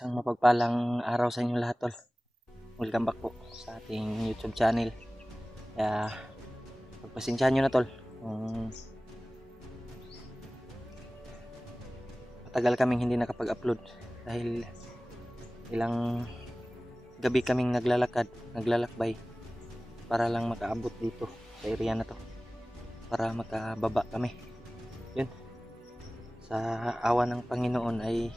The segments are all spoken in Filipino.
Isang mapagpalang araw sa inyo lahat, tol. Welcome back po sa ating YouTube channel. Kaya pagpasensyahan nyo na, tol, kung matagal kaming hindi nakapag-upload dahil ilang gabi kaming naglalakbay para lang makaabot dito sa area na to, para makababa kami. Yun, sa awa ng Panginoon ay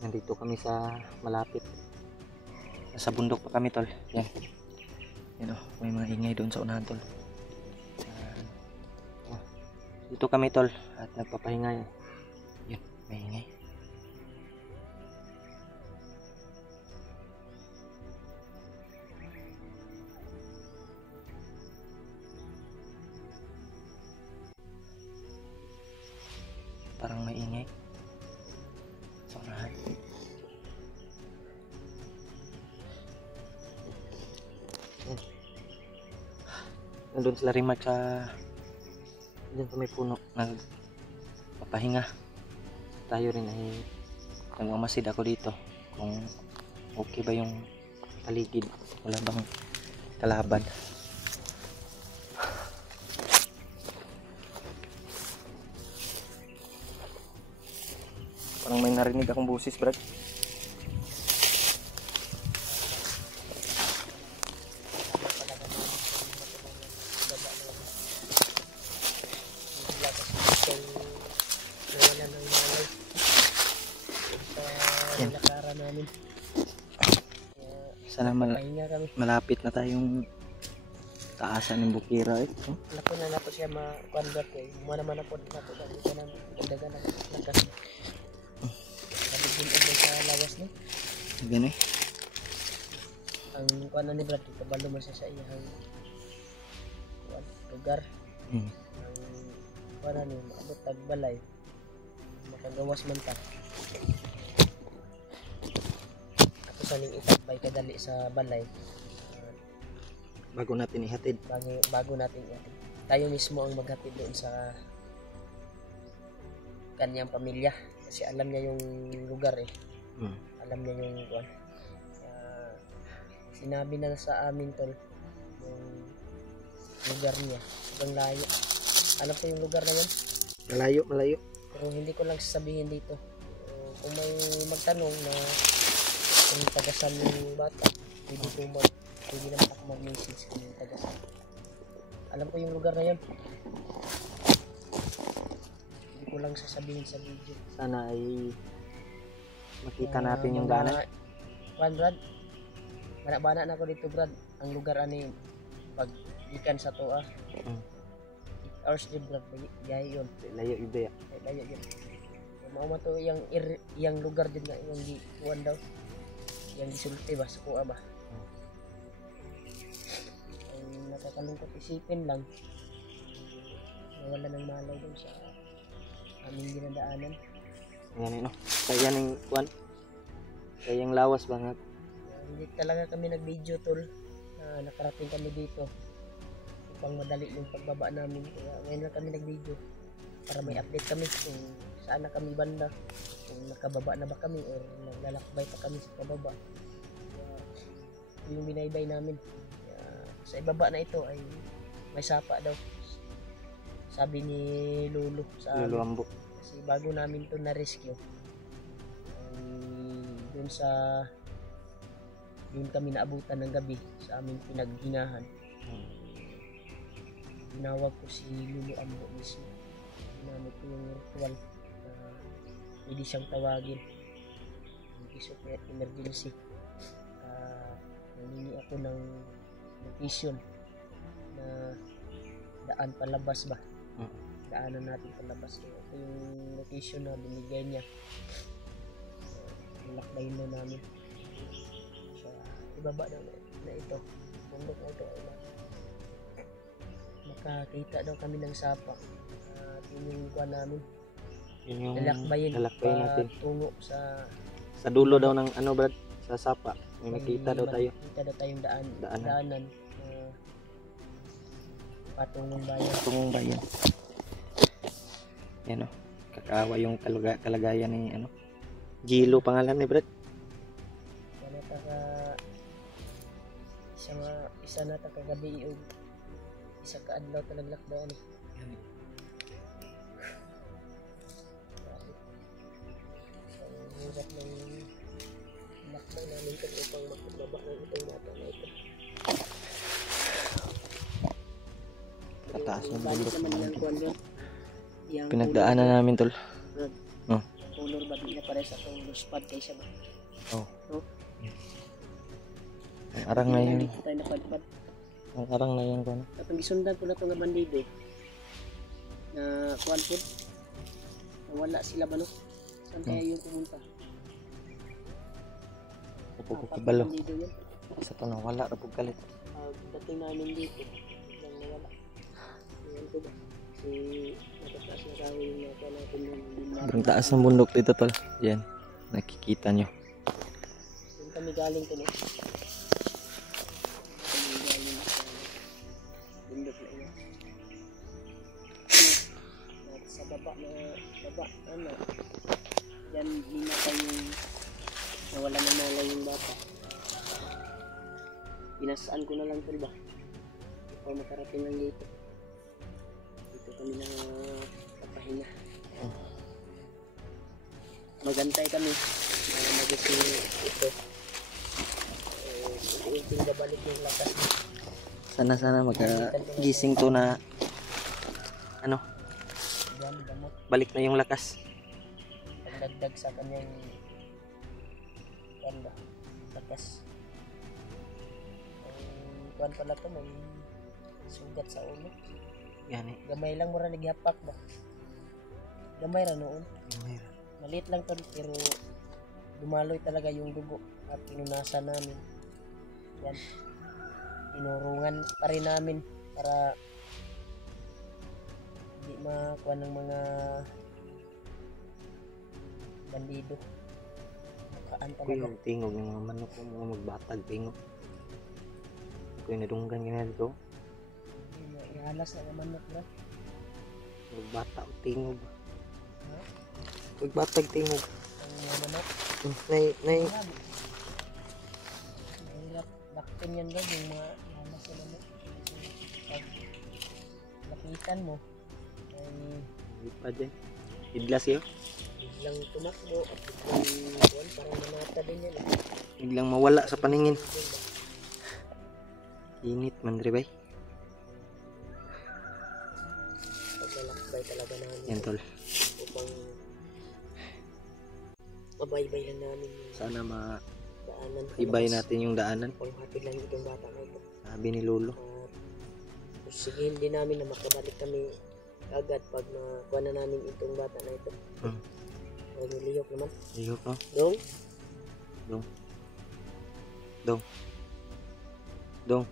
nandito kami sa malapit. Sa bundok pa kami, tol. Yan. Yan oh, may mga ingay doon sa unahan, tol. Dito kami, tol, at nagpapahinga. Yun, may ingay. Parang may ingay sa unahan. Nandun sila rin sa dyan sa may puno nagpapahinga. Tayo rin ay nagmamasid ako dito kung okay ba yung paligid, wala bang kalaban. Parang may narinig akong busis, brad. Sana malapit na tayong taasan ng Bukira. Naku na nato siya ma-convert eh. Muna naman ako nato dito ng dagan ng lakas. Nabigin ito sa lawas ni. Gani. Ang kuan ni Brad, kabalo man siya sa iyang lugar. Ang para ni maabot tag balay. Makagawas man ta. Ako sa ning itakbay kadali sa balay. Bago natin ihatid. Bago natin ihatid. Tayo mismo ang maghatid doon sa kanyang pamilya. Kasi alam niya yung lugar eh. Alam niya yung sinabi na sa amin, tol, yung lugar niya. Sobrang layo. Alam ko yung lugar na yun. Malayo. Pero hindi ko lang sasabihin dito. Kung may magtanong na kung tagasan yung bata, hindi naman ako mag-message kung yung tagasan. Alam ko yung lugar na yun. Hindi ko lang sasabihin sa video. Sana ay makita natin yung daanan. Brad, bana na ako dito, Brad. Ang lugar ani pag ikan sa toa. 8 hours din, Brad. Gaya yun. Layo iba ya. Layo yun. Mao to yang lugar din na yung giwan daw. Yang gisulti ba sa kuha ba? Ang nakakalungkot isipin lang, nawala ng malay dun sa aming ginadaanan. Yan no. Kaya yung kuan. Kaya yung lawas banget. Hindi talaga kami nag-video, tol. Nakarating kami dito upang madali yung pagbaba namin. Kaya ngayon lang kami nag-video para may update kami kung saan na kami banda, kung nakababa na ba kami o naglalakbay pa kami sa pababa. Yung binaybay namin sa ibaba na ito ay may sapa daw, sabi ni Lolo sa Lolo Ambo. Kasi bago namin to na rescue doon kami naabutan ng gabi sa aming pinaghinahan. Tinawag ko si Lolo Ambo mismo. Ginamit ko yung ritual pwede siyang tawagin in case of emergency. Nangingi ako ng location na daan palabas ba? Daanan natin palabas. Ito yung location na binigay niya. Nilakbayin na namin. Sa ibaba na ito. Bundok na ito. Makakita daw kami ng sapa. Yun yung kuha namin. Yun yung nilakbayin natin. Tungo sa dulo daw ng ano, Brad, sa sapa. May makita daw tayo. Makita daw tayong daanan. Patungong bayan. Yan o. Kakaawa yung kalagayan ni Gilo pangalan ni Brad. Ano ta ka isa na ta kagabi o isa ka adlaw talaglakbayan. Ang hirap ng lakbay namin ito upang mapagbaba ng itong bata na ito. Mataas yung Balik bundok. naman yung kuwan doon. Yang Pinagdaanan namin tol. Brad. Oh. Color ba di na pare sa itong luspad kaysa ba? Oh. Oh. Ang arang na yun. Dito tayo napadpad. Ang arang na yun kuan. Katong gisundan ko na itong nga bandido eh. Na kuwan po. Nawala sila ba no? Saan kaya yung pumunta? Pupukibalo. Bandido yun. Sa to nawala ra pug kalit. Dating namin dito. Biglang nawala. Ngayon ko ba? Si matataas na kahoy yung nakuha natin yung Ang taas ng bundok dito tol. Yan. Nakikita nyo. Doon kami galing ko no. Kami galing sa bundok na yun. At sa baba ano. Yan hinatay yung nawala na malay yung bata. Pinasaan ko na lang tol ba? Para makarating lang dito. Dito kami na papahinga. Magantay kami na magising ito. Unting babalik yung lakas. Sana magkagising to na ano, Yan, gamot. balik na yung lakas. Pagdagdag sa kanyang ganda. Lakas. Ang kuwan pala ito, may sugat sa ulo. Yan eh. Gamay lang mura naghapak ba? Gamay ra noon. Maliit lang to pero dumaloy talaga yung dugo at pinunasan namin. Yan. Tinurungan pa rin namin para hindi makuha ng mga bandido. Makaan Ako talaga. yung tingog ng mga manok ko, mga magbatag tingog. Ako yung nadunggan ka na dito. Ihalas na naman na pala. Magbata o tingog. Ha? Magbatag tingog. Ang mga manok. Nay. Mahirap baktin yan doon yung mga ihalas na manok. Pag lapitan mo ay Hindi pa dyan. Idlas yun. biglang tumakbo at biglang kuwan, parang manata din yan. Biglang mawala sa paningin. Init man rin bay. Paglalakbay talaga namin Yan tol. upang mabaybay lang namin yung Sana daanan. maibay natin yung daanan. Upang hatid lang itong bata na ito. Sabi ni Lolo. At pusigin din namin na makabalik kami agad pag nakuha na namin itong bata na ito. Ay niliyok naman. Iyok no? Dong? Dong.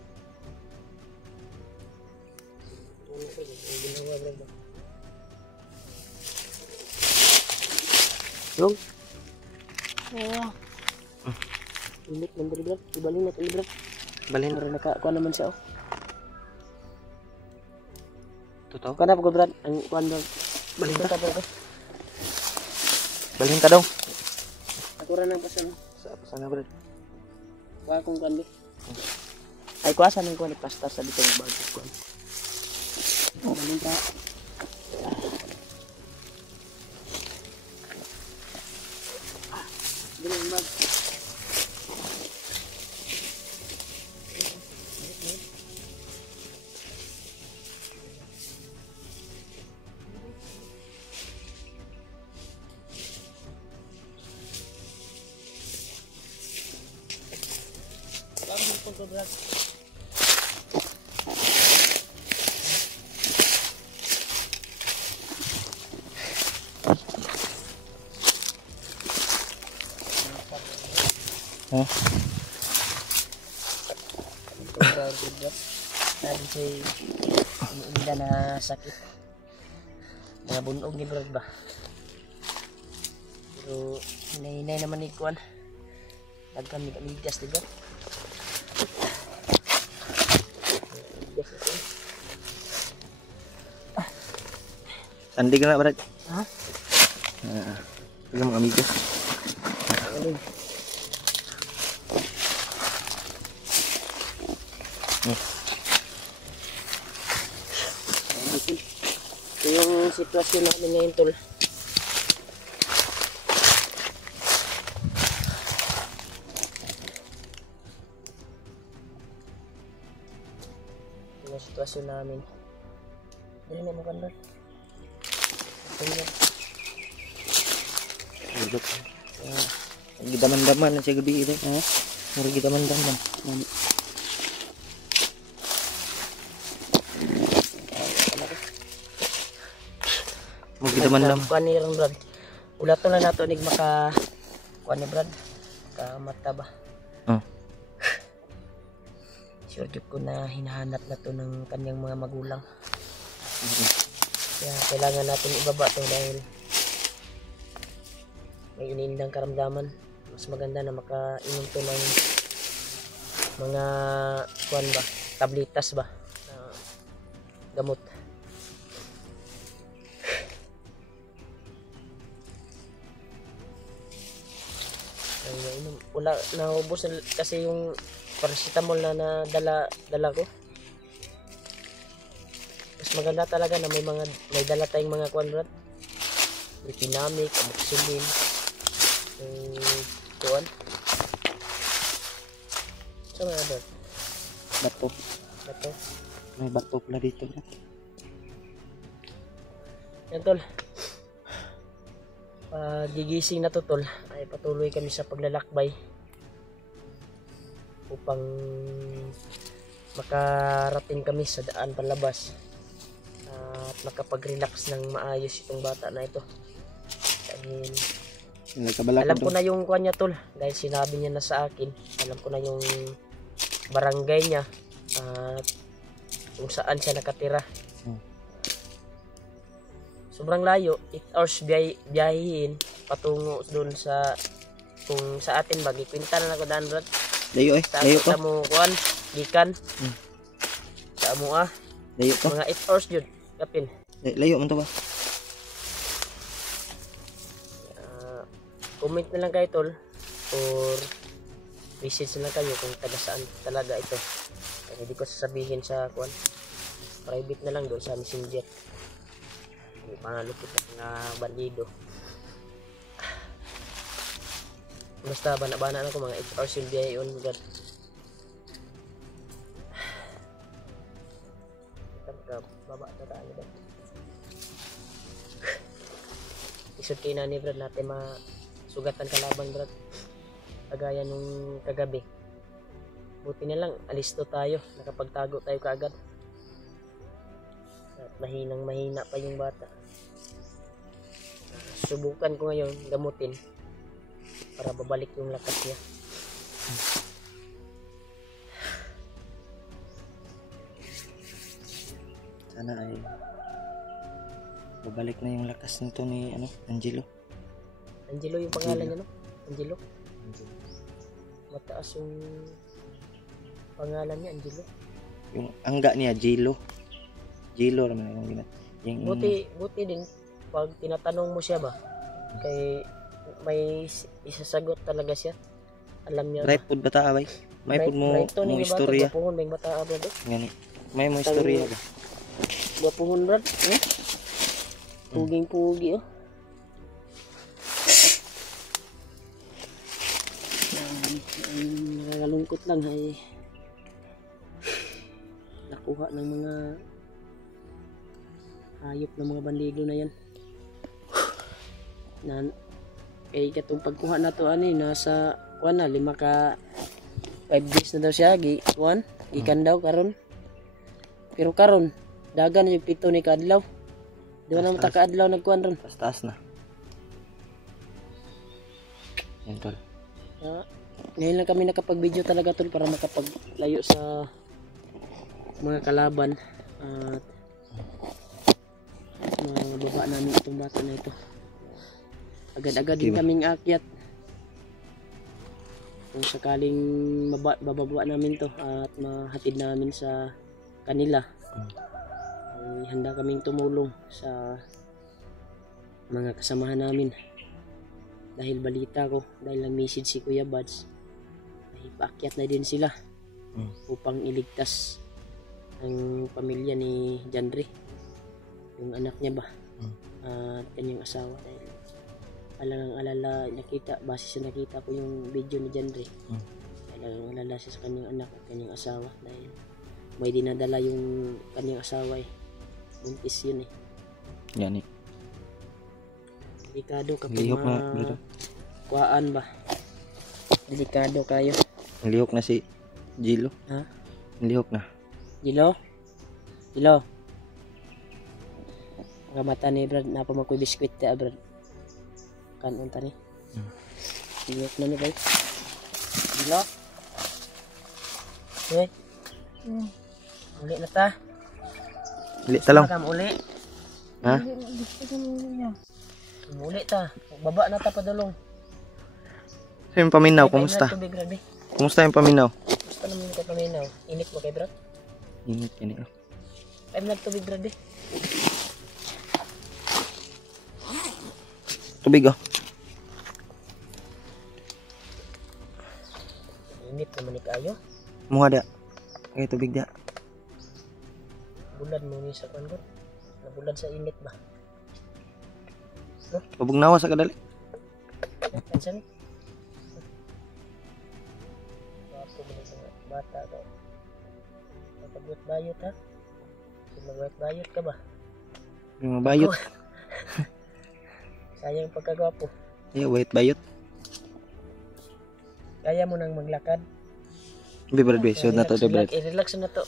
Ano ito? Ang ginawa ba? Dong. Ah. Init man dali brad. Ibalin natin brad. Balhin. Para nakakuha naman siya. Totoo. Kuha na po brad. Ang kuha na. Balhin ka. Brad. Balhin ka dong. Nakura ng pasan. Sana brad. Kuha kong kuha. Ay kuha saan ang kuha ni pastor sa dito ng bago kuha. Balin ka. Ganun mag. Parang ko brad. Ha? Sabi sa'y iniinda na sakit. Mga bunog ni Brad ba? Pero hinay-hinay naman ni Kuan. Nagkami kamigas diba? Sandi ka na brad. Ha? Tignan mo amigas. Alin? Ito yung sitwasyon namin ngayon, tol. Ito yung sitwasyon namin. Dali na mo kandal. Look. Gidaman-daman na siya gabi ito. Mura gidaman-daman. Mura gidaman-daman. Kuan ni ron, Brad. Ulaton na nato nig maka kuan ni Brad. Ka mata ba? Sure jud ko na hinahanap na to ng kanyang mga magulang. Kaya kailangan natin ibaba to dahil may iniindang karamdaman. Mas maganda na makainom to ng mga kuan ba, tablitas ba, gamot. Wala, naubos na kasi yung paracetamol na dala ko. Mas maganda talaga na may dala tayong mga kuan, Brad. Economic, amoxicillin, kuan. So mga Brad? Bato. Bato. May bato pala dito, Brad. Yan, tol. Gigising na to, tol, ay patuloy kami sa paglalakbay upang makarating kami sa daan palabas at makapag-relax ng maayos itong bata na ito. Dahil alam ko na yung kuha niya, tol, dahil sinabi niya na sa akin. Alam ko na yung barangay niya at kung saan siya nakatira. Sobrang layo, 8 hours biyahiin patungo doon sa kung sa atin ba gikwenta na ako daan, Brad. Layo layo sa mo kuan gikan. Sa mo layo to. Mga 8 hours jud kapin. Layo man to ba? Comment na lang kayo, tol, or message na lang kayo kung taga saan talaga ito. Hindi ko sasabihin sa kuan. Private na lang doon sa Messenger. Pangalupit na bandido. Basta bana-bana na ko mga 8 hours yung biyahe yun, God. Baba na tayo, God. Isod kayo na ni Brad natin masugatan kalaban, Brad. Kagaya nung kagabi. Buti na lang, alisto tayo. Nakapagtago tayo kaagad. At mahina pa yung bata. Subukan ko ngayon gamutin para babalik yung lakas niya. Sana ay babalik na yung lakas nito ni Angelo. Angelo yung pangalan niya, no? Angelo. Mataas yung pangalan niya, Angelo. Yung angga niya Jilo. Jilo naman yung ginat. Buti din pag tinatanong mo siya ba, kay may isasagot talaga siya. Alam niya. May pud bata abay. May pud mo istorya. Gwapuhon may bata abay. Ngani. May mo istorya ba? Gwapuhon, Brad. Puging-pugi, oh. Nakakalungkot lang ay nakuha ng mga hayop ng mga bandido na yan. Katong pagkuha na to nasa 5 days na daw siya gikan daw karon. Pero karon dagan yung 7 ni kaadlaw. Di na mata kaadlaw nagkuhan ron. Taas na. Yan, tol. Ngayon lang kami nakapag-video talaga, tol, para makapaglayo sa mga kalaban at mga baba namin itong bata na ito. Agad-agad din kaming akyat kung sakaling bababa namin to at mahatid namin sa kanila. Ay handa kaming tumulong sa mga kasamahan namin. dahil balita ko, dahil na-message si Kuya Buds, ay paakyat na din sila upang iligtas ang pamilya ni Janry, yung anak niya ba, at kanyang asawa. Dahil alang-alala nakita, base sa nakita ko yung video ni Janry, alang-alala siya sa kanyang anak at kanyang asawa dahil may dinadala yung kanyang asawa eh. Buntis yun eh. Yan eh. Delikado kapag Lihok na dito. kuhaan ba. Delikado kayo. Lihok na si Jilo. Ha? Lihok na. Jilo? Jilo? Mga mata ni Brad, napamakoy biskwit ta Brad. Kanon ta ni. Lihok na ni bay. Jilo? Eh? Uli na ta. Uli talong. Uli. Ha? Uli ta. Baba na ta padulong. So yung paminaw, kumusta? Tubig, Brad, eh. Kumusta yung paminaw? Gusto naman ka paminaw. Init mo kay Brad? Init yan eh. Ay, nagtubig Brad eh. Tubig oh. Init naman ni kayo. Muha da. Kaya tubig da. Bulad mo ni sa kangot. Nabulad sa init ba? No? Pabugnawa sa kadali. Kansan? Wapo mo mga bata ka. Napagwet bayot ha? Magwet bayot ka ba? Yung bayot. Sayang pagkagwapo. Yeah, wait bayot. Kaya mo nang maglakad. Be Brad, be. So na to de Brad. I-relax na to.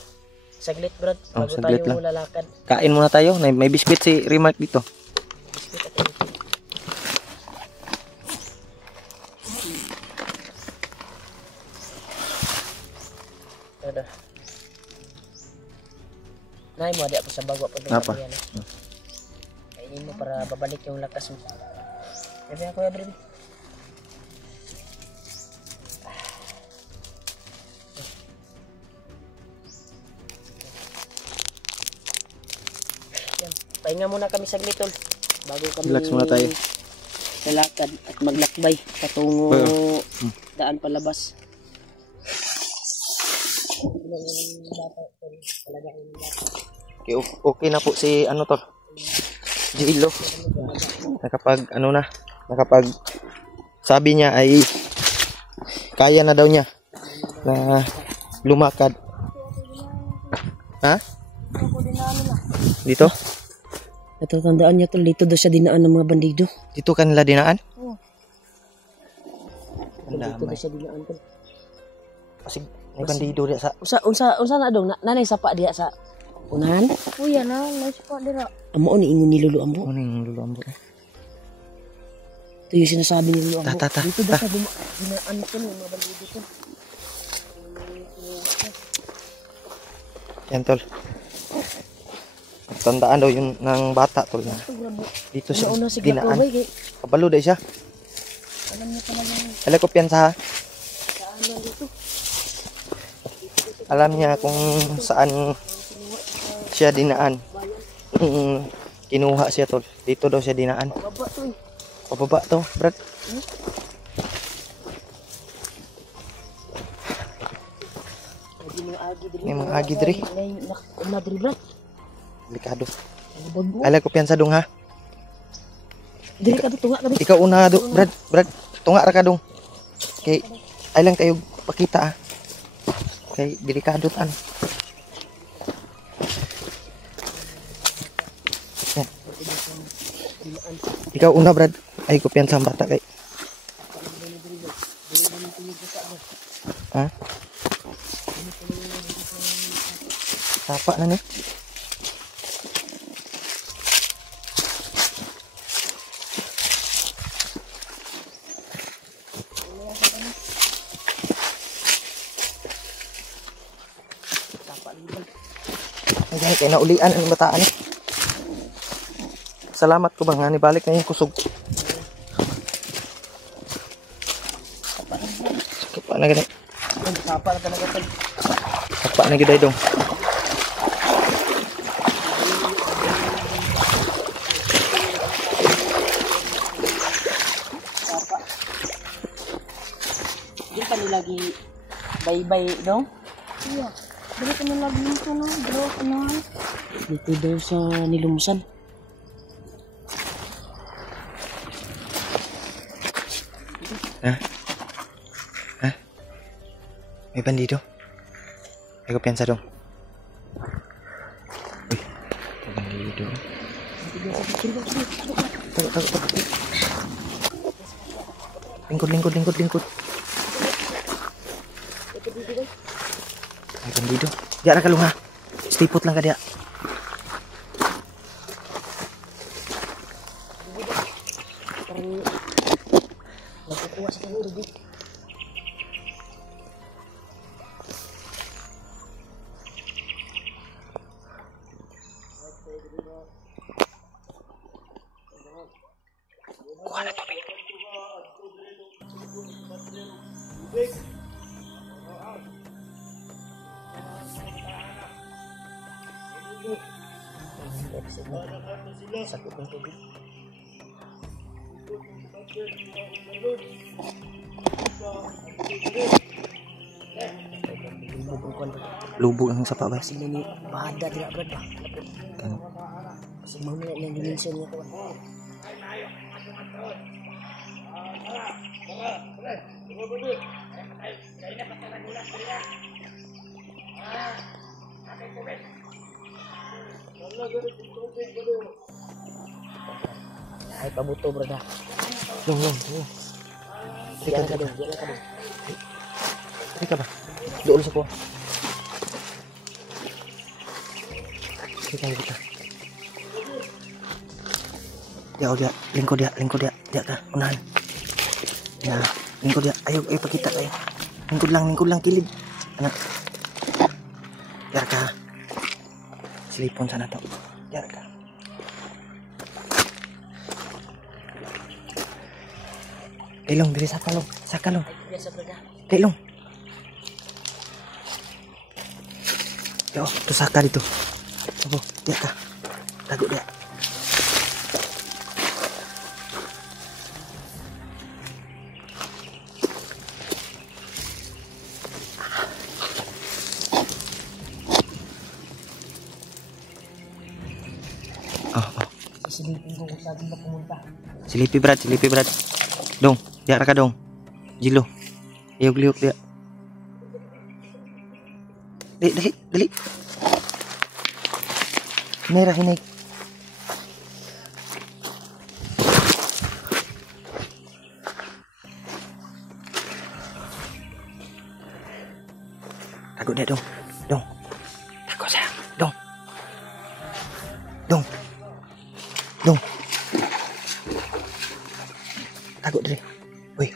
Saglit Brad. Oh, Bago saglit tayo lang. lalakad. Kain muna tayo. May biskwit si Remark dito. Biscuit at ito. Ada. Nay mo ada pa sa bagwa pa doon. Apa? Kainin mo para babalik yung lakas mo. Sabi ako ya Brad. Yan. Pahinga muna kami saglit tol. Bago kami Relax muna tayo. lalakad at maglakbay patungo daan palabas. Okay, okay na po si ano to. Jilo. Nakapag ano na. Nakapag sabi niya ay kaya na daw niya na lumakad. Ha? Dito? Natatandaan niya tol, dito daw siya dinaan ng mga bandido. Dito kanila dinaan? Oo. Ang Dito daw damay. siya dinaan tol. Kasi may bandido diya sa Unsa na dong nanay sapa diha sa unahan? Kuya na, may sapa dira. Amo ni ingon ni Lolo Ambo. ano yung lulambo. Ito yung sinasabi ni Lolo Ambo. Ta. Dito daw siya dinaan tol ng mga bandido tol. Yan tol. Tandaan daw yun ng bata tol na. Dito siya Una sigla ko dinaan. bay kay Kabalo daw siya. alam niya talaga Alam ko piyansa ha. saan na dito. Alam niya kung saan siya dinaan. Kinuha siya tol. Dito daw siya dinaan. Baba to eh. Pababa to, Brad. May mga agi diri. Na diri Brad. Delikado. Bago. Alam ko piyansa dong ha. Diri ka tunga kami. Ikaw una do, Brad. Tunga ra ka dong. Kay ay lang kayo pakita ha. Kay delikado tan. Yan. Ikaw una, Brad. Ay ko piyansa ang bata kay. Ha? Sapa na ni. Ay, kaya naulian ang bataan eh. Salamat ko ba nga ni balik na yung kusog. Sakit pa na gani. Sapa na talaga tol. Sapa na giday dong. pa nila baybay dong. Iya. Dili kami lagi nito no, bro, kunahan. Dito daw sa Nilumsan. May bandido. May kumpiyansa dong. Uy, may bandido. Tago. Lingkod. May bandido. Diya ra kalunga. Stipot lang ka diya. Parang nakukuha sa kanya tubig. Kuha na tubig. Sakit ng tubig. Lubog ang sapa ba? Kasi nini bahada tidak brad ba. Kan. Kasi mamaya ng dimension niya ko. Ay pabuto brad. Long. Diyan ka dong. Hindi ka ba? Doon sa kuha. Kita. Dia. Lingkod dia. Dia ka, unahan. Ya, lingkod dia. Ayo pakita kayo. Lingkod lang kilid. Anak. Biar ka. Selipon sana to. Biar ka. Ilong diri saka long. Biasa brad. Ilong. Yo, tu saka dito. Apa? Dia ka. Tago dia. Oh. Sisilipin ko kung saan na pumunta. Silipi berat. Dong, dia raka dong. Jilo. Liuk dia. Dali. Hinay. Takut dia dong. Takut sayang. Dong. Takut deh. Woi.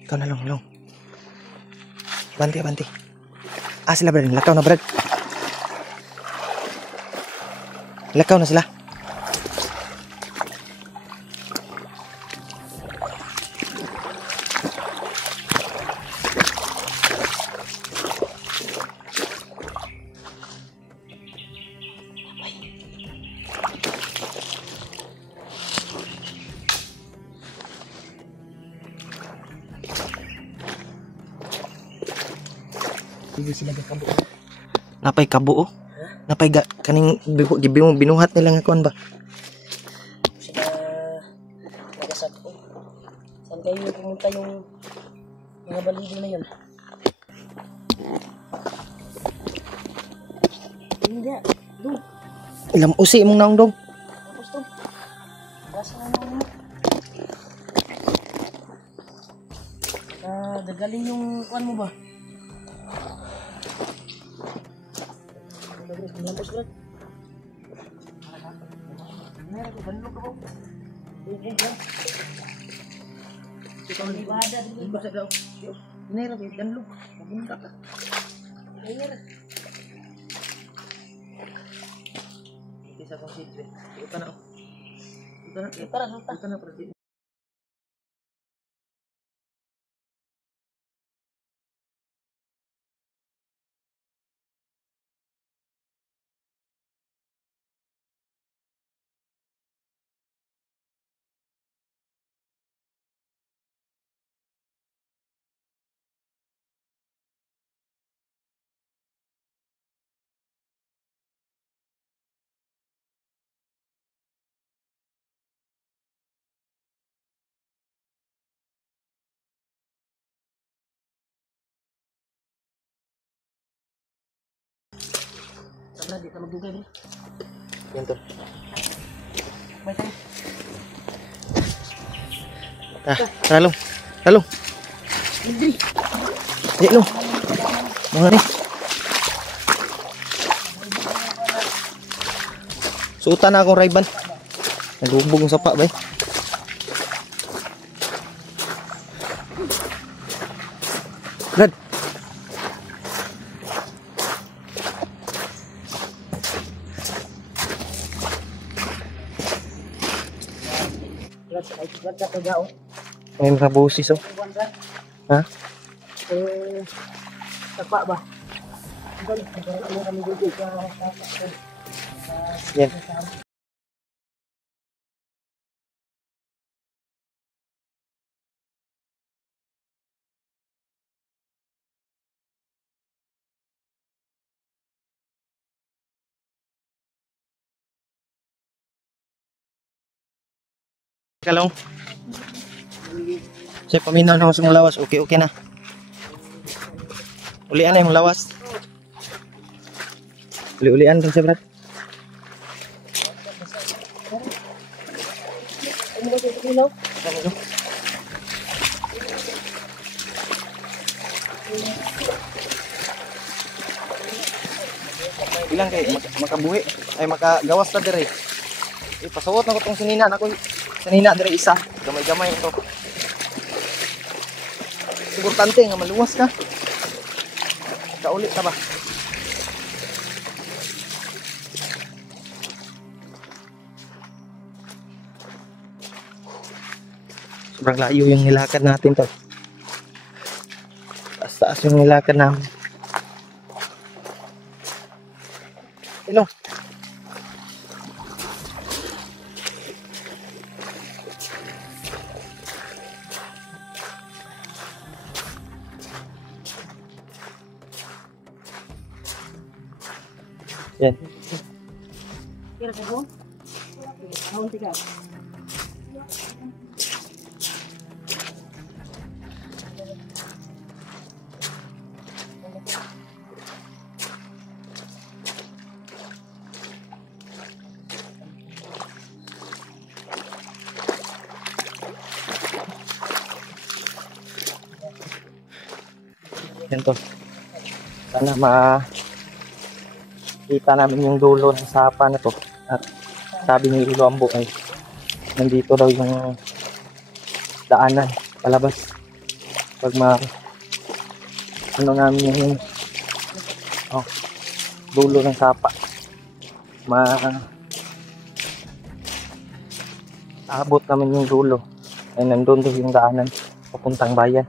Ikaw na long. Banti. Sila brad. Lakaw na brad. Lakaw na sila. Hindi sila gakabo. Napay kabo oh. Napay kaning binuhat nila nga kuan ba? Sila nagasat ko. Saan kayo pumunta yung mga balido na yun? Hindi. Dong. Ilam usi mong naong dong. Tapos to. Basa na naman mo. Dagaling yung kuan mo ba? Lampos brad. Meron ko ganun ko. Tubig brad. Ikaw ni bada dito ba sa daw? Meron ko ganun. Pumunta ka. Meron. Isa kong sitwe. Ito na. Ito na. Brad, di ka magdugay, bro. Yan tol. Bye tayo. Tara long. Tara long. Hindi. Di long. Mga ni. Suutan na akong Ray-Ban. Nagbubog ng sapa ba eh. Brad. Brad, Brad, ka tagaw. May mga busis oh. Buwan, Brad. Ha? Sapa ba? Brad, ano kami dito sa Yan. Kalong. Saya paminaw na ako sa mga lawas. Okay na. Ulian na yung lawas. Uli-ulian din siya, Brad. Ano ba ito ilaw? Ilang kay makabuhi ay makagawas na dire. Pasuot na ko tong sinina nako. Sinina dire isa. Gamay-gamay ito. Sigurtante nga maluwas ka. Kaulit ka ba? Sobrang layo yung nilakad natin to. Taas-taas yung nilakad namin. Hello. Yan. Kira ka mo? Tahun tiga. Yan to. Sana makita namin yung dulo ng sapa na to. At sabi ni Lolo Ambo ay nandito daw yung daanan palabas. Pag ano namin yung dulo ng sapa. Abot namin yung dulo. Ay nandun daw yung daanan papuntang bayan.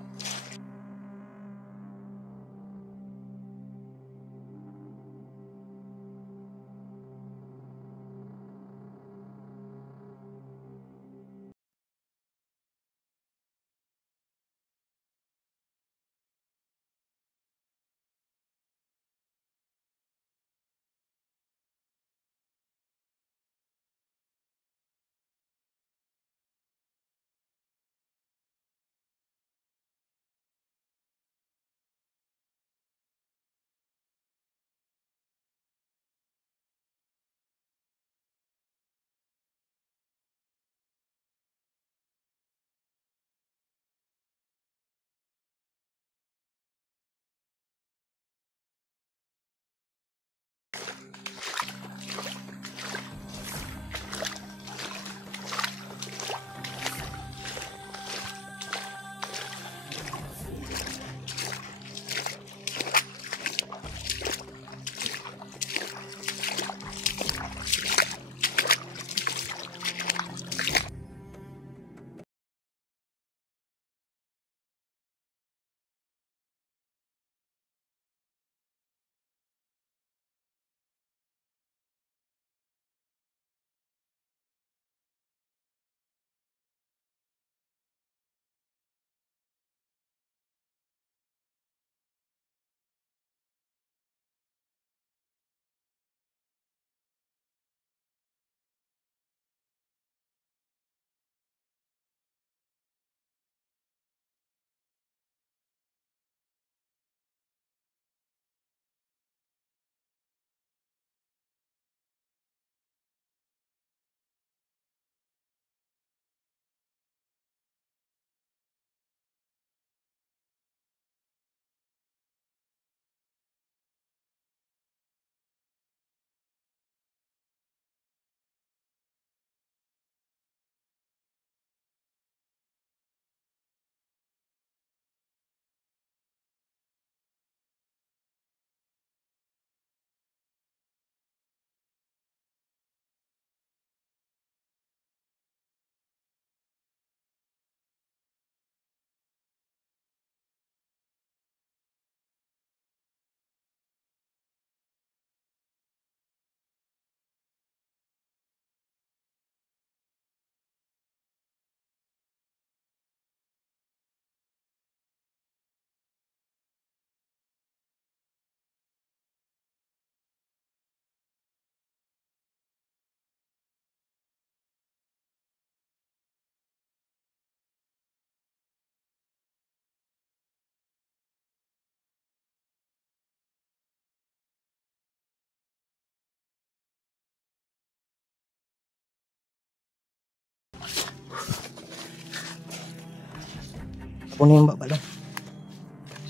kunin yung baba lang.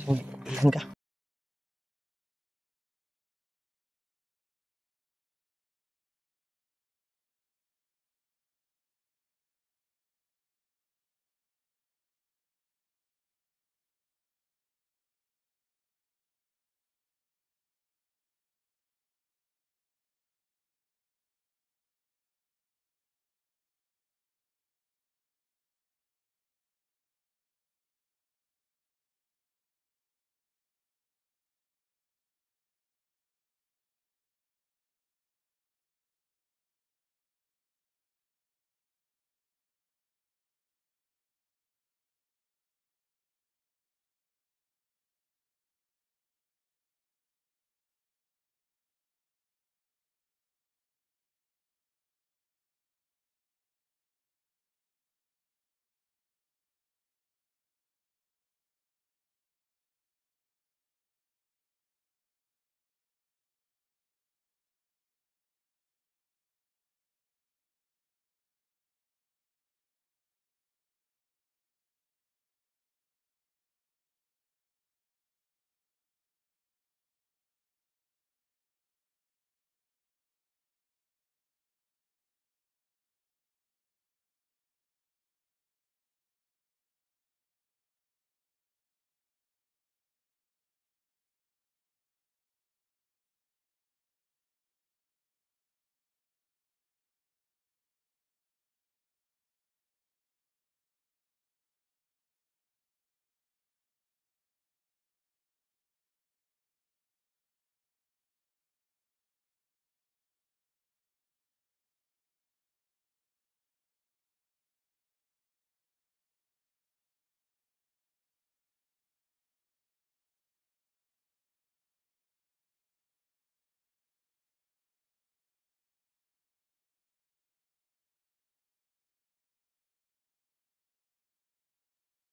Sige, ilan ka?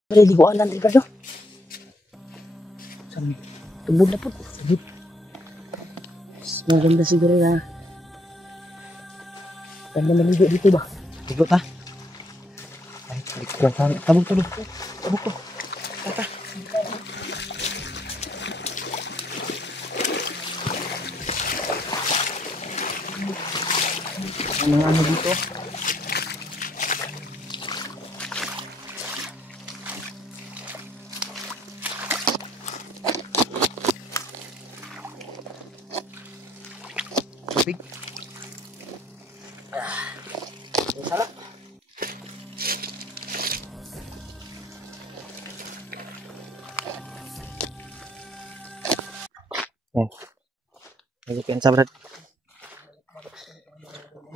Pre, di ko alam, Ricardo. Sabi, tubod na po. Sabi, mas maganda siguro na ganda maligo dito ba? Ligo ta. Ay, balik ko lang. Tabog, tabog. Tabog ko. Tata. Ano dito? Tubig. Ang sarap. Yan. Medyo pensa, Brad.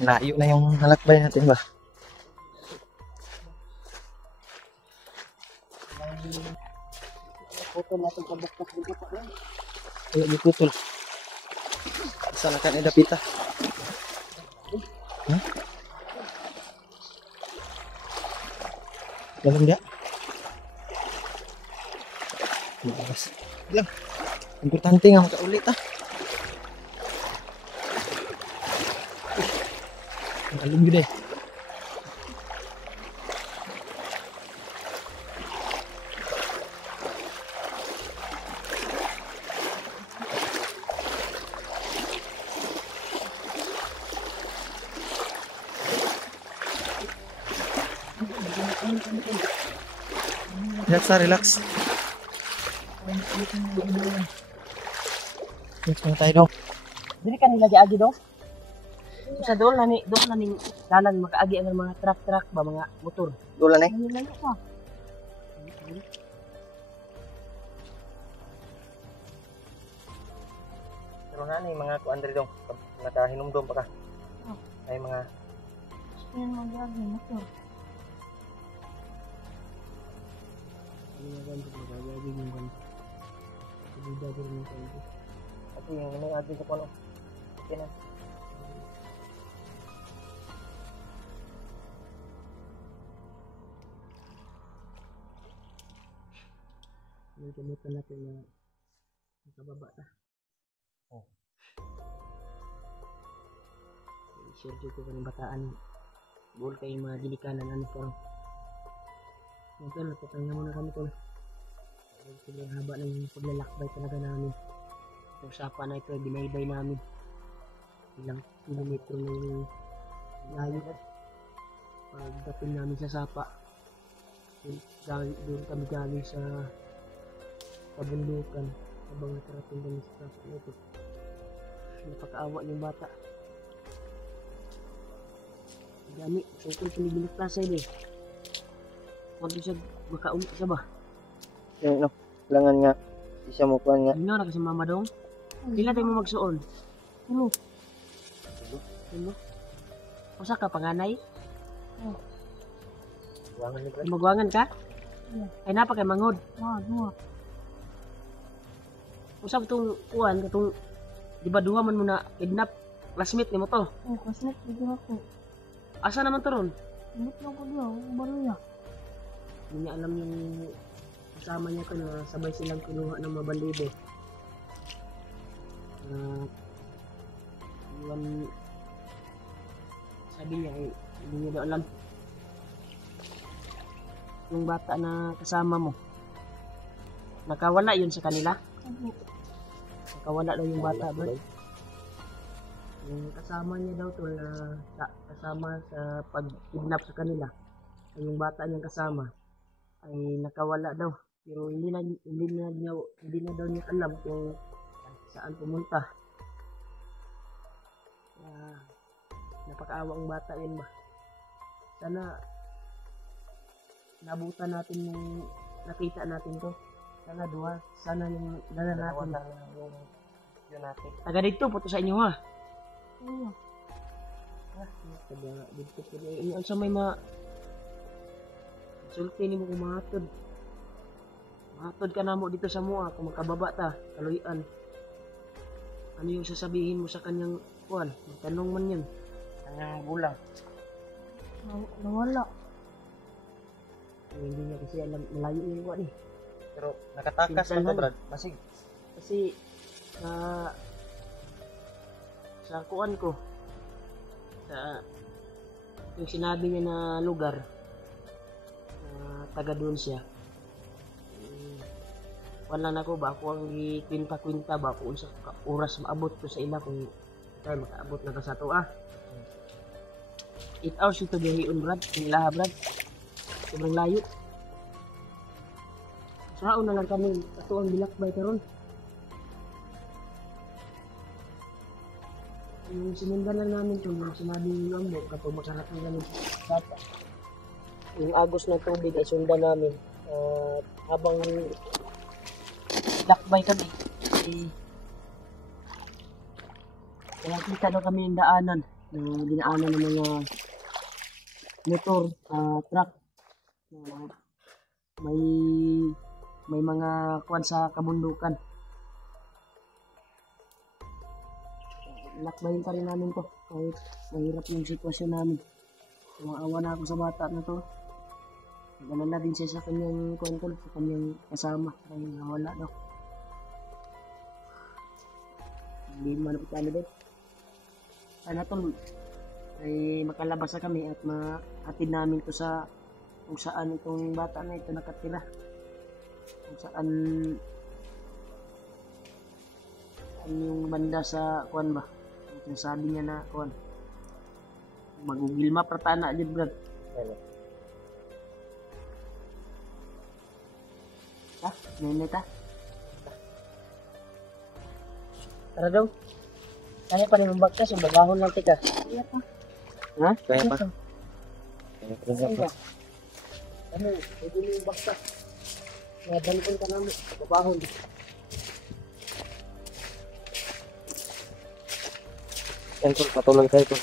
Layo na yung halakbay natin ba? Photo natin pabuktak dito pa lang. Wala di putol. Isa na kan edapita. Ha? Dalam dia. Bebas. Bilang. Importante nga makaulit ah. Alam yun eh. Relax ah, relax. Relax muna tayo dong. Dili ka nila giagi daw. Sa doon na ni dalan makaagi ang mga truck ba mga motor. Dulan eh. Ano lang ka? Pero na ni mga kuandre dong. Mga kahinumdom pa ka. Ay mga Yan mag-grab yung motor. Kasi yung agi ko ano. Okay na. Nagkamutan natin na nakababa na. Oh. I-share ko ng bataan. Buol kayo mga dilikanan ano ko. Ito, napapahinga muna kami ko. Sobrang haba ng paglalakbay talaga namin. Itong sapa na ito, binaybay namin. Ilang kilometro na yung layo. Pagdating namin sa sapa, doon kami galing sa kabundukan habang nakarating kami sa sapa na ito. Napakaawa yung bata. Gani, sungkol pinibilik klasay din. Huwag siya makaumit siya ba? Yung no, kailangan nga isa mo pa nga. Ano na kasi mama dong? Pila tayo mo magsuon? Ano? Ano? Usa ka panganay? Buwangan ni Brad. Magwangan ka? Yeah. Ay napa kay mangod. Duha. Usab tong kuan katong di ba duha man mo na kidnap classmate nimo to. Oh, kasnet bigyan ako. Asa naman to ron? Init lang ko diya, baruya. Hindi niya alam yung kasama niya ko na sabay silang kinuha ng mabandido. Iwan sabi niya eh, hindi niya daw alam. Yung bata na kasama mo, nakawala yun sa kanila? Ako. Nakawala daw yung bata ba? Yung kasama niya daw to na kasama sa pag-kidnap sa kanila, ay yung bata niyang kasama ay nakawala daw. Pero hindi na daw niya alam kung saan pumunta. Napakaawa ang bata yun ba? Sana nabutan natin yung nakita natin to. Sana duha. Sana yung dala natin. Yun natin. Taga dito po to sa inyo ha. Ano? Taga dito po. Ano sa may sulti ni mo kung mahatod. Mahatod ka na mo dito sa mua kung makababa ta. Kaluyan. Ano yung sasabihin mo sa kanyang kuwan? Magtanong man yan. Kanyang gulang. Nawala. Hindi niya kasi alam. Malayo yung kuwan eh. Pero nakatakas man to, Brad. Masig. Kasi sa kuan ko sa yung sinabi niya na lugar taga doon siya. Wala na ko ba ako ang ikwinta-kwinta ba kung sa oras maabot ko sa ila kung tayo makaabot na ka sa to 8 hours ito biyahiun Brad, yung laha Brad. Sobrang layo. Saan na lang kami ato ang bilakbay karon. Yung sinundan lang namin ito, yung sinabi ng amo, kapag makarating namin sa bata. Yung agos ng tubig ay sundan namin. Habang lakbay kami, nakita daw kami yung daanan. Dinaanan ng mga motor, truck. May mga kuwan sa kabundukan. Lakbayin pa rin namin to kahit mahirap yung sitwasyon namin. Maawa na ako sa bata na to. Nag-alala din siya sa kanyang kwento, sa kanyang kasama dahil nawala daw. Hindi man napitalo din. Sana to ay makalabas na kami at mahatid namin to sa kung saan itong bata na ito nakatira. Kung saan yung banda sa kuwan ba? Yung sabi niya na kuwan. Mag-Google Map ratana din Brad. Nene ta? Tara daw. Kaya pa rin magbagkas, yung bagahon lang tika. Kaya pa. Ha? Kaya pa. Kaya pa rin Kaya ako. pa. Ano, pwede mo yung bagkas. Nadalikan ka namin, babahon. Yan tol, patuloy tayo tol.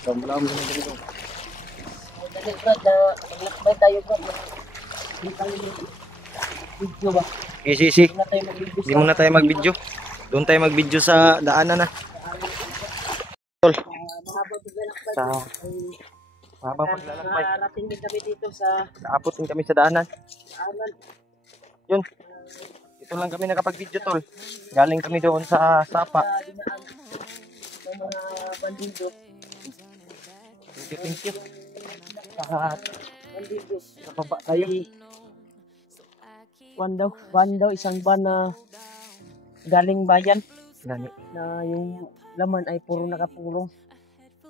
Kamlam na dito. Dali Brad, maglakbay tayo Brad. Hindi tayo video ba? Easy. Hindi na tayo mag-video Hindi muna tayo mag-video. Doon tayo mag-video sa daanan na. Tol. mahabang paglalakbay. Sa habang paglalakbay. Nakarating din kami dito sa Naabot din kami sa daanan. daanan. Yun. Ito lang kami nakapag-video tol. Galing kami doon sa Sapa. Sa dinaan ng mga bandido. Thank you. sa baba tayo. One daw, isang van na galing bayan Gani. na yung laman ay puro nakapulong.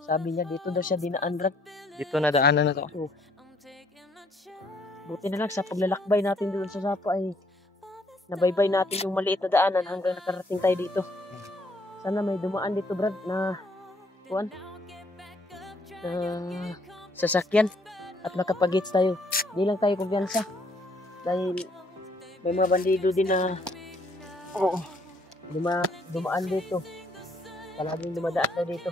Sabi niya dito daw siya dinaan, Brad. Dito na daanan na to. Oh. Buti na lang sa paglalakbay natin doon sa Sapa ay nabaybay natin yung maliit na daanan hanggang nakarating tayo dito. Sana may dumaan dito, Brad, na sasakyan at makapag-gets tayo. Di lang tayo kumpiyansa dahil may mga bandido din na dumaan dito. Palaging dumadaan daw dito.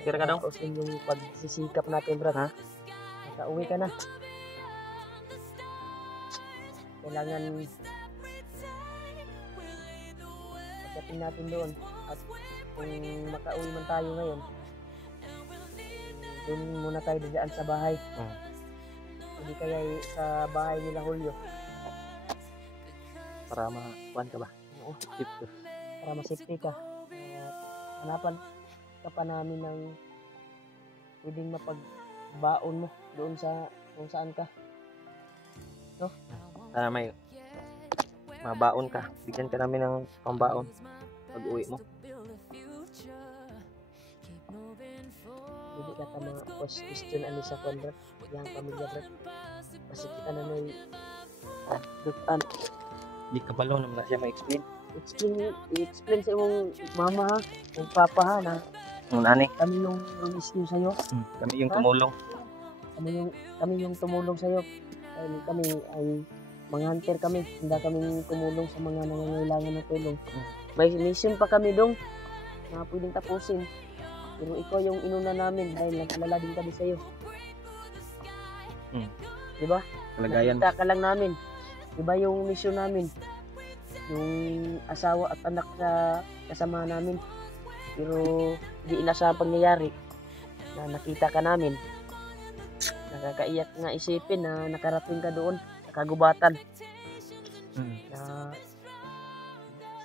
Kira ka daw? Tapos yung pagsisikap natin, Brad, ha? Nakauwi ka na. Kailangan pagdating natin doon at kung makauwi man tayo ngayon, doon muna tayo dadaan sa bahay. Hindi kaya sa bahay nila Julio. Para makuhan ka ba? Oo. Dito. Para masafety ka. Hanapan ka pa namin ng pwedeng mapagbaon mo doon sa kung saan ka. Sana may mabaon ka. Bigyan ka namin ng pambaon pag uwi mo. Hindi ka ta mga question ani sa Brad. Yang pamilya, Brad. Kasi kita na may dutan. Di ka balo naman na siya ma-explain. I-explain sa imong mama ha, yung papa ha, na Nung ani, kami yung rescue sa'yo. kami yung tumulong. Kami yung tumulong sa'yo. Dahil kami ay mga hunter kami. Hindi kami tumulong sa mga nangangailangan ng tulong. May mission pa kami dong na pwedeng tapusin. Pero ikaw yung inuna namin dahil nag-alala din kami sa'yo. Diba? Kalagayan. Nakita ka lang namin. Iba yung mission namin. Yung asawa at anak sa kasama namin. Pero di inasahang pangyayari na nakita ka namin. Nakakaiyak nga isipin na nakarating ka doon sa kagubatan. Na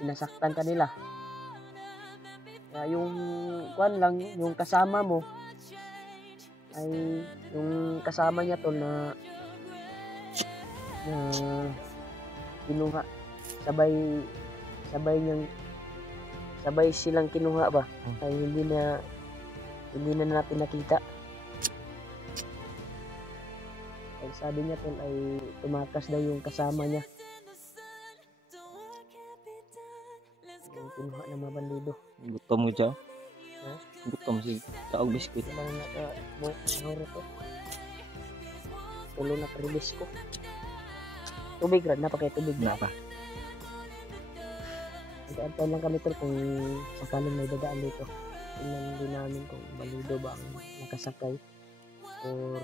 sinasaktan ka nila. Yung kuan lang, yung kasama mo ay yung kasama niya to na kinuha sabay silang kinuha ba ay hindi na natin nakita. Ay sabi niya tol ay tumakas daw yung kasama niya yung kinuha ng mga bandido. Gutom mo dyan. Ha? Gutom si Kaog Biskuit. Mga naka-moro to. Tulo na karibis ko. Tubig rad, napakay tubig na. Napa? Nag-antay lang kami tol kung sakaling may dadaan dito. Tingnan din namin kung balido ba ang nakasakay. Or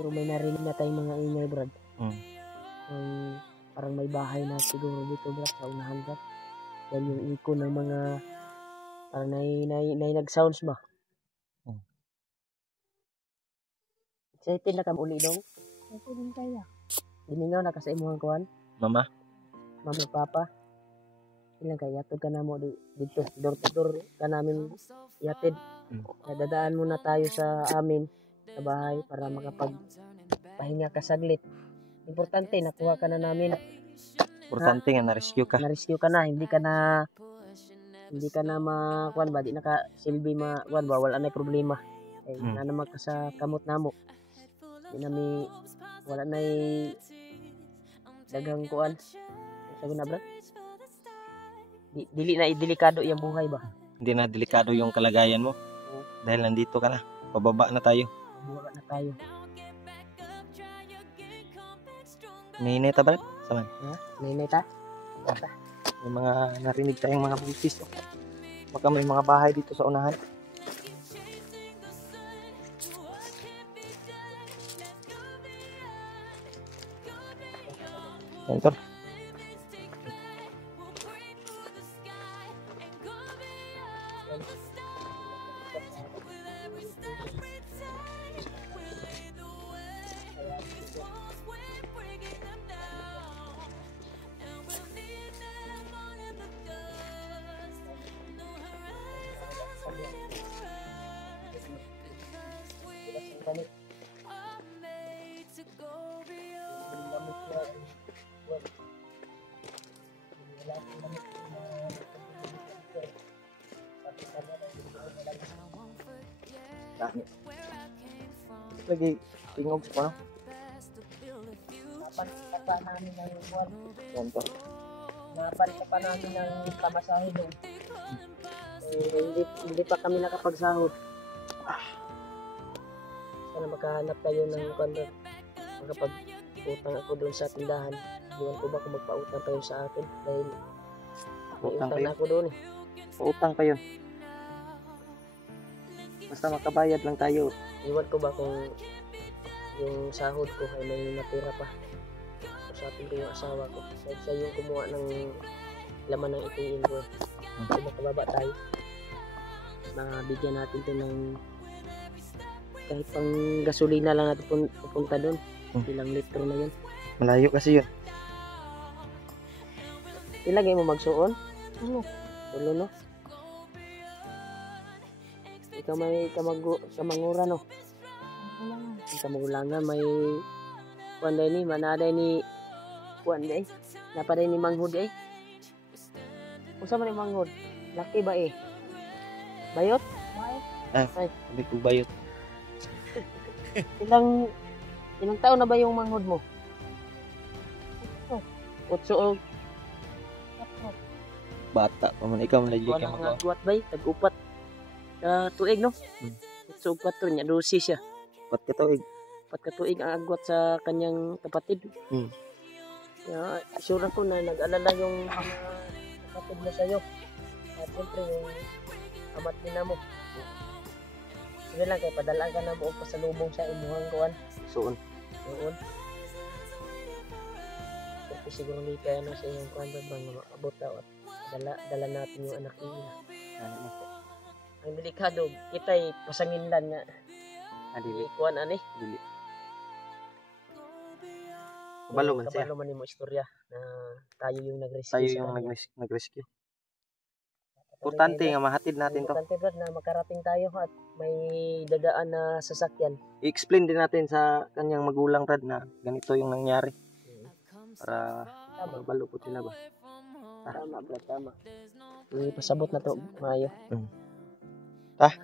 pero may narinig na tayong mga ingay, Brad. Parang may bahay na siguro dito, Brad, sa unahan, Brad. Dahil yung iko ng mga parang nag-sounds ba? Excited na kami uli dong. Ito din kaya. Diningaw na kasi imuhang kuhan. Mama? Mama, papa. Ilang kaya yatod ka na mo dito. Door to door ka namin yatid. Kaya dadaan muna tayo sa amin sa bahay para makapagpahinga ka saglit. Importante, nakuha ka na namin. Importante nga na-rescue ka. Na-rescue ka na, hindi ka na makuan ba, di na ka silbi makuan ba, wala na problema. Eh, na naman ka sa kamot namo. Di na wala na dagang kuan. Sabi na, Brad? Dili na delikado yung buhay ba? Hindi na delikado yung kalagayan mo. Dahil nandito ka na. Pababa na tayo. Pababa na tayo. May ta, Brad? Saman. Ha? May ta? May mga narinig tayong mga bugtis. Baka may mga bahay dito sa unahan. Enter. lahat ng damit ko na dito. Sabi ka na lang, dito na lang. Dami. Lagi tingog ko no. Napalita pa namin ng buwan. Yan to. Napalita pa namin ng pamasahe doon. Hindi pa kami nakapagsahod. Sana makahanap tayo ng kondo. Makapag-utang ako doon sa tindahan. Iwan ko ba kung magpa-utang pa yun sa akin? Dahil may Utang utang kayo. na ako doon eh. Utang pa yun. Basta makabayad lang tayo. Iwan ko ba kung yung sahod ko ay may natira pa. Usapin ko yung asawa ko. Dahil siya yung kumuha ng laman ng itiin ko. Kung makababa tayo, mabigyan natin to ng kahit pang gasolina lang natin pupunta doon. Ilang litro na yun. Malayo kasi yun. Ilagay mo magsuon? Ano? Tulo no? Ikaw may kamangura no? Wala nga. Ang kamulangan may kuanday ni manaday ni kuanday napaday ni manghud eh. Usa man ni manghud? Laki ba eh? Bayot? Sabi ko bayot. Ilang taon na ba yung manghud mo? Otso o Bata pa man. Ikaw malagi ka walang magawa. agwat ba eh? Tag-upat tuig no? Otso o 4 niya, 12 siya. Ba't ka to? 4 ka tuig ang agwat sa kanyang kapatid. Kaya sure ako na nag-alala yung mga kapatid mo sa'yo. At siyempre yung amat din na mo. Sige lang kaya padalaan ka na mo pa sa lubong sa imuhang kuwan. Suon. Noon. Kasi siguro may kaya na sa iyong kuwan ba mga maabot daw at dala natin yung anak niya. Ano mo? Ang delikado, kita'y pasanginlan nga. Adili. Kuwan ani. Dili. Kabalo man siya. Kabalo man mo istorya na tayo yung nag-rescue. Tayo sa yung kanya. nag-rescue. Importante nga mahatid natin to. Importante Brad na makarating tayo at may dadaan na sasakyan. I-explain din natin sa kanyang magulang Brad na ganito yung nangyari. Para mabalo po sila ba? Tama Brad, tama. Pasabot na to, maayo. Tah.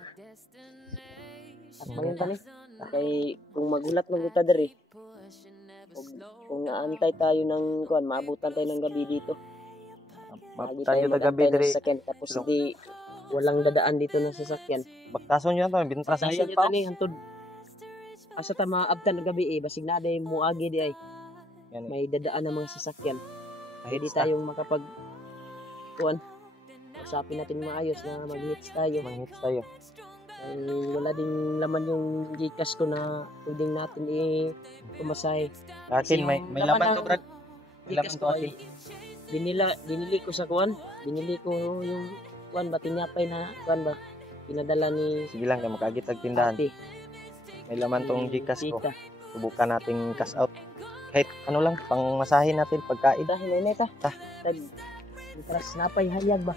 At mangin ni. Kay kung magulat mo kita diri. Kung naantay tayo ng kuan, maabutan tayo ng gabi dito. Lagi Tayo na gabi mag-antay ng diri. sasakyan, tapos Hello. di walang dadaan dito ng sasakyan. Baktason yun to. Bintras na Kasi siya pa. tani hantod asa ta maabtan ng gabi eh basig na day muagi di ay Yan eh. may dadaan ng mga sasakyan. Kahit Hindi tayong makapag kuan. Usapin natin maayos na mag-hits tayo. Manghits tayo. Ay wala ding laman yung Gcash ko na pwedeng natin pumasay. Akin may Laman laman ng to Brad. May laman Gcash to ko akin. ay binili ko sa kuan. Binili ko yung kuan ba tinyapay na kuan ba pinadala ni Sige lang, kaya makagitag tindahan. ate. May laman tong ni Gcash ko. tita. Subukan nating cash out. Kahit ano lang, pang masahin natin pagkain. Dahil na ta. Ta. Tag Tras napay hayag ba?